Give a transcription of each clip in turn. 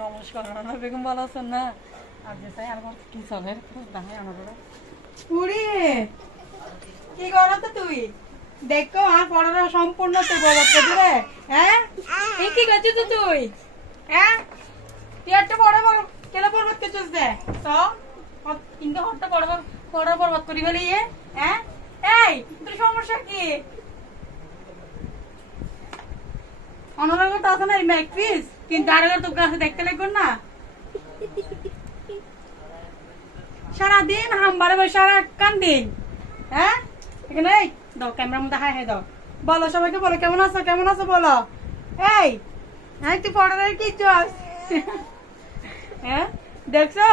নমস্কার রানা বেগম ভালো আছেন না? আজকে তাই আমার কি চলে দাঁড়ায় আমার পুরি কি করো তো তুই? দেখো আমার পড়াটা সম্পূর্ণ তুই বরবাদ করে দিলে। হ্যাঁ এই কি করছিস তো তুই? হ্যাঁ তুই একটা বড় বড় কেলা বরবাদ করছিস দে তো কিন্তু হটটা বরবাদ করি ফেলি হ্যাঁ। এই তোর সমস্যা কি? অনরাগ তো আছে না এই ম্যাক পিস কিন্তু আরেকবার তোর কাছে দেখতে লাগবে না। সারাদিন হামবারে বসে সারা কান দিন। হ্যাঁ এখানে এই দাও ক্যামেরার মধ্যে হাই হাই দাও। বলো সবাইকে, বলো কেমন আছো কেমন আছো বলো। এই হ্যাঁ তুই পড়ার কি চস? হ্যাঁ দেখছো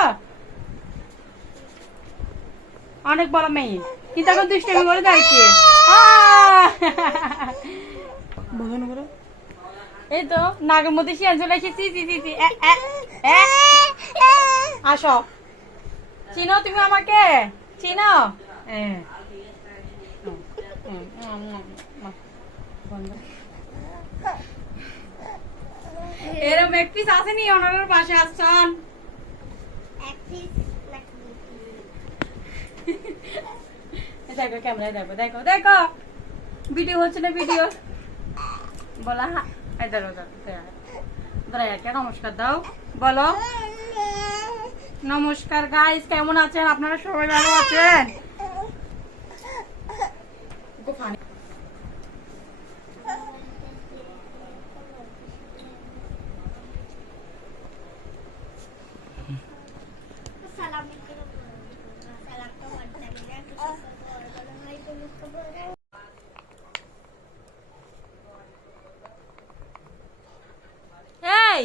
অনেক বড় মেয়ে কিন্তু এখন দুষ্টামি করে দেখি। বলো না বলো। এই তো নাগের মধ্যে শিয়াল চলে এসেছি। আসো চিনো তুমি আমাকে চিনো? এরম এক পিস আসেনি ওনার পাশে আসছন। দেখো ক্যামেরায় দেখো দেখো দেখো ভিডিও হচ্ছে না ভিডিও বলা। নমস্কার দাও বলো। নমস্কার গাইস, কেমন আছেন আপনারা? সবাই ভালো আছেন? এই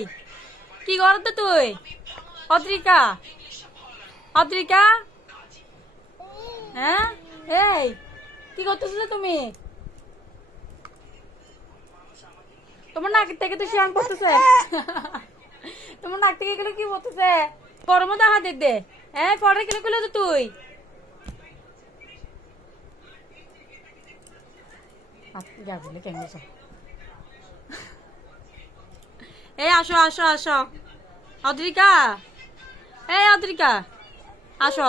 কি করো তো তুই? অদ্রিকা অদ্রিকা হ্যাঁ এই কি করতেছো তুমি? তোমার নাক থেকে তো শিয়াং পড়তেছে। তোমার নাক থেকে গেলে কি পড়তেছে? গরম দেখা দে। হ্যাঁ পরে কিলো কিলো তো তুই যা বলে কেন? এই আসো আসো আসো অদ্রিকা, এই অদ্রিকা আসো।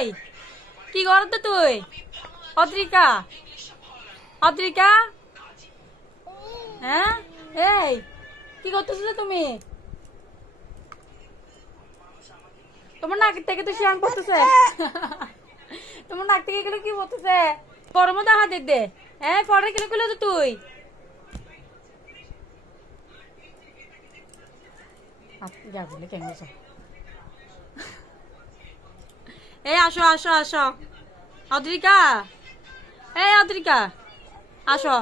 এই কি করো তো তুই? অদ্রিকা অদ্রিকা হ্যাঁ এই কি করতেছো তুমি? তোমার নাক থেকে তো শিয়াং পড়তেছে। তোমার নাক থেকে গেলে কি পড়তেছে? গরম দেখা দে। হ্যাঁ পরে কিলো কিলো তো তুই যা বলে কেন? এই আসো আসো আসো অদ্রিকা, এই অদ্রিকা আসো।